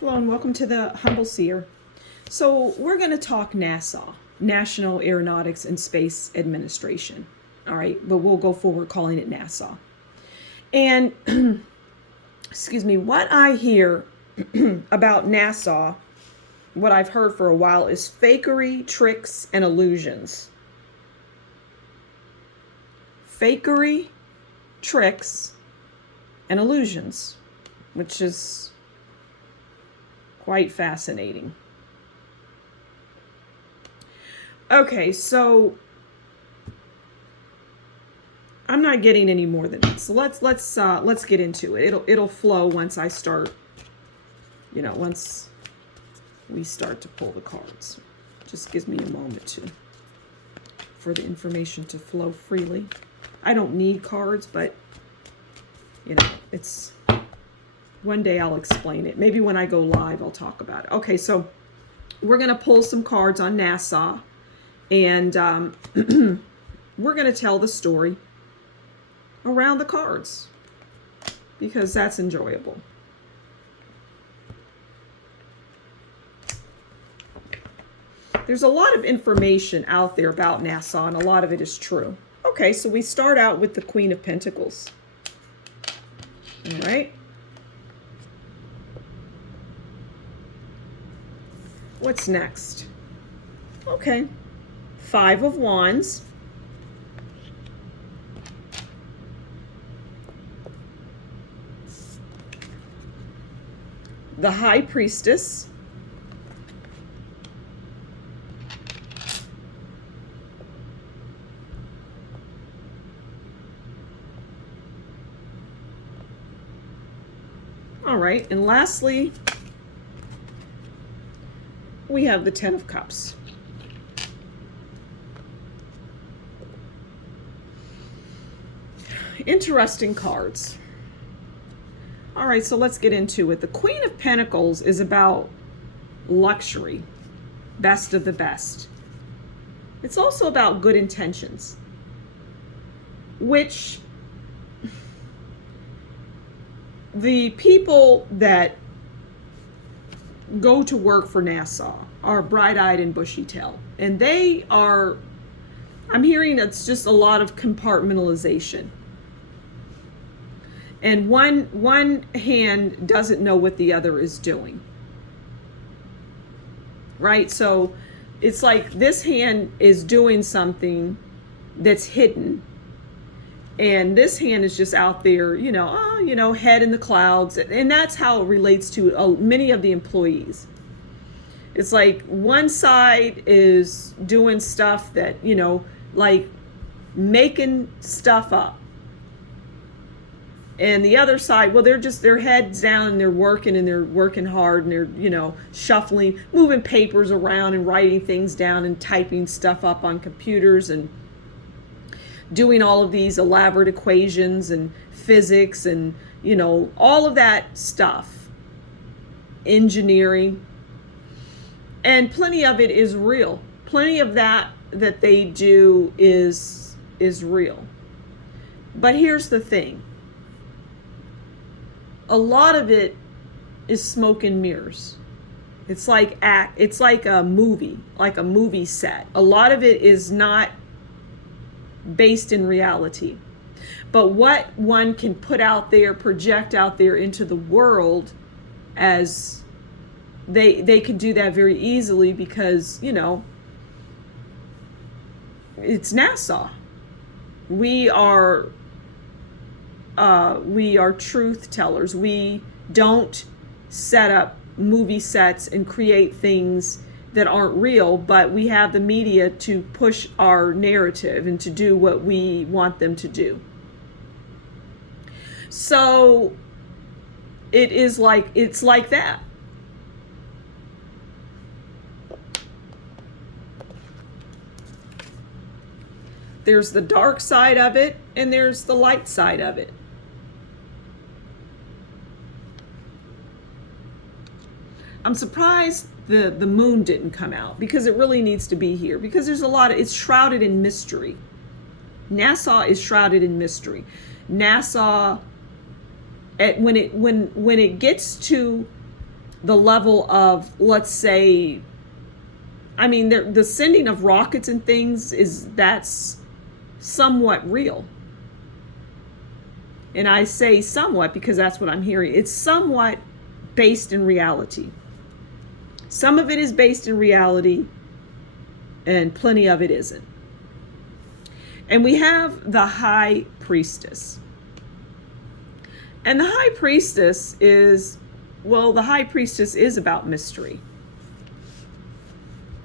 Hello and welcome to the Humble Seer. So we're going to talk NASA, National Aeronautics and Space Administration. All right, but we'll go forward calling it NASA. And excuse me, what I hear about NASA, what I've heard for a while, is fakery, tricks, and illusions. Fakery, tricks, and illusions, which is quite fascinating. Okay, so I'm not getting any more than that. So let's get into it. It'll flow once I start. Once we start to pull the cards. Just gives me a moment for the information to flow freely. I don't need cards, but it's. One day I'll explain it. Maybe when I go live, I'll talk about it. Okay, so we're going to pull some cards on NASA, and we're going to tell the story around the cards because that's enjoyable. There's a lot of information out there about NASA, and a lot of it is true. Okay, so we start out with the Queen of Pentacles. All right. What's next? Okay. Five of Wands. The High Priestess. All right, and lastly, we have the Ten of Cups. Interesting cards. All right, so let's get into it. The Queen of Pentacles is about luxury, best of the best. It's also about good intentions, which the people that go to work for NASA are bright-eyed and bushy-tailed, and they are, I'm hearing it's just a lot of compartmentalization, and one hand doesn't know what the other is doing, right? So it's like this hand is doing something that's hidden, and this hand is just out there, head in the clouds. And that's how it relates to many of the employees. It's like one side is doing stuff that, like making stuff up. And the other side, well, they're just, their heads down and they're working hard and they're, shuffling, moving papers around and writing things down and typing stuff up on computers and doing all of these elaborate equations and physics and, all of that stuff, engineering, and plenty of it is real. Plenty of that they do is real. But here's the thing. A lot of it is smoke and mirrors. It's like a movie set. A lot of it is not based in reality. But what one can put out there, project out there into the world, as they can do that very easily because, it's NASA. We are truth tellers. We don't set up movie sets and create things that aren't real, but we have the media to push our narrative and to do what we want them to do. So it's like that. There's the dark side of it and there's the light side of it. I'm surprised the moon didn't come out, because it really needs to be here, because there's a lot of, it's shrouded in mystery. NASA is shrouded in mystery. NASA, when it gets to the level of, let's say, I mean, the sending of rockets and things that's somewhat real. And I say somewhat because that's what I'm hearing. It's somewhat based in reality. Some of it is based in reality, and plenty of it isn't. And we have the high priestess. And the high priestess is, well, the high priestess is about mystery.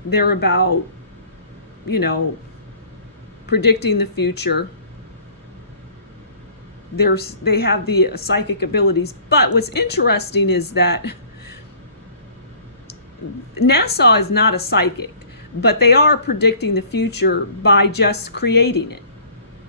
They're about, predicting the future. They have the psychic abilities. But what's interesting is that NASA is not a psychic, but they are predicting the future by just creating it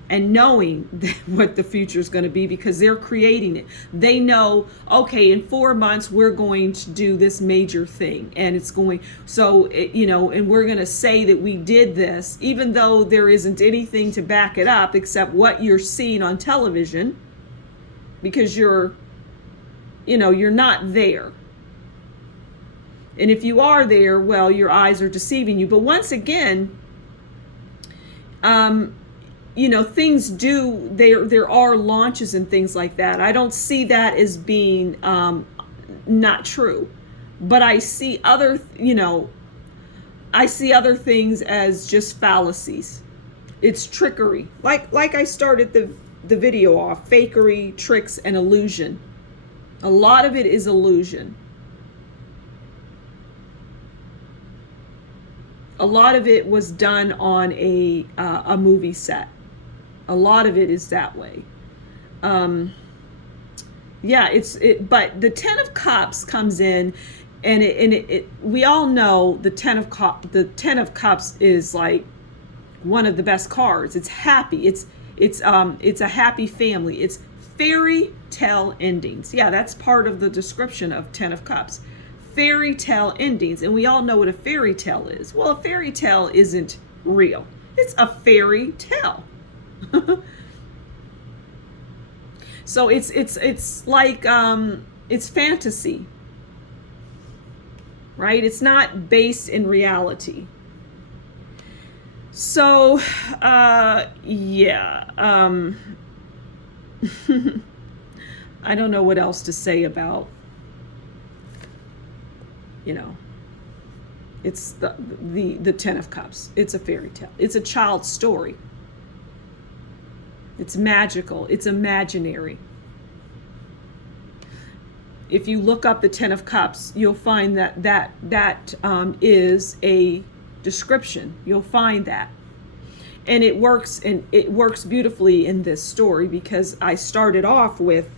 and knowing what the future is going to be, because they're creating it. They know, okay, in 4 months we're going to do this major thing, and it's going, and we're going to say that we did this, even though there isn't anything to back it up except what you're seeing on television, because you're not there. And if you are there, well, your eyes are deceiving you. But once again, things do, there are launches and things like that. I don't see that as being not true. But I see other things as just fallacies. It's trickery. Like I started the video off, fakery, tricks, and illusion. A lot of it is illusion. A lot of it was done on a movie set. A lot of it is that way. But the Ten of Cups comes in, and we all know the Ten of Cups is like one of the best cards. It's happy. It's a happy family. It's fairy tale endings. Yeah, that's part of the description of Ten of Cups. Fairy tale endings. And we all know what a fairy tale is. Well, a fairy tale isn't real. It's a fairy tale. So it's like it's fantasy, right? It's not based in reality. So I don't know what else to say about, it's the Ten of Cups. It's a fairy tale. It's a child's story. It's magical. It's imaginary. If you look up the Ten of Cups, you'll find that is a description. You'll find that. And it works beautifully in this story, because I started off with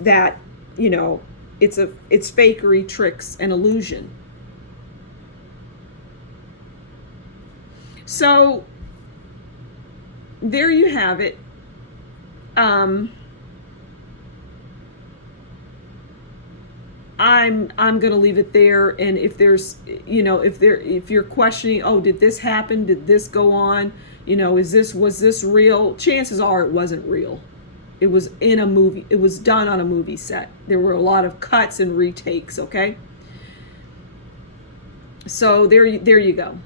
that, it's fakery, tricks, and illusion. So there you have it. I'm going to leave it there. And if there's, if you're questioning, oh, did this happen? Did this go on? Was this real? Chances are it wasn't real. It was in a movie. It was done on a movie set. There were a lot of cuts and retakes. Okay. So there you go.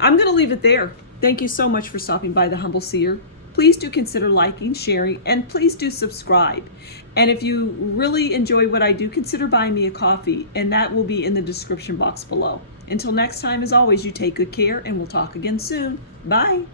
I'm going to leave it there. Thank you so much for stopping by the Humble Seer. Please do consider liking, sharing, and please do subscribe. And if you really enjoy what I do, consider buying me a coffee, and that will be in the description box below. Until next time, as always, you take good care, and we'll talk again soon. Bye.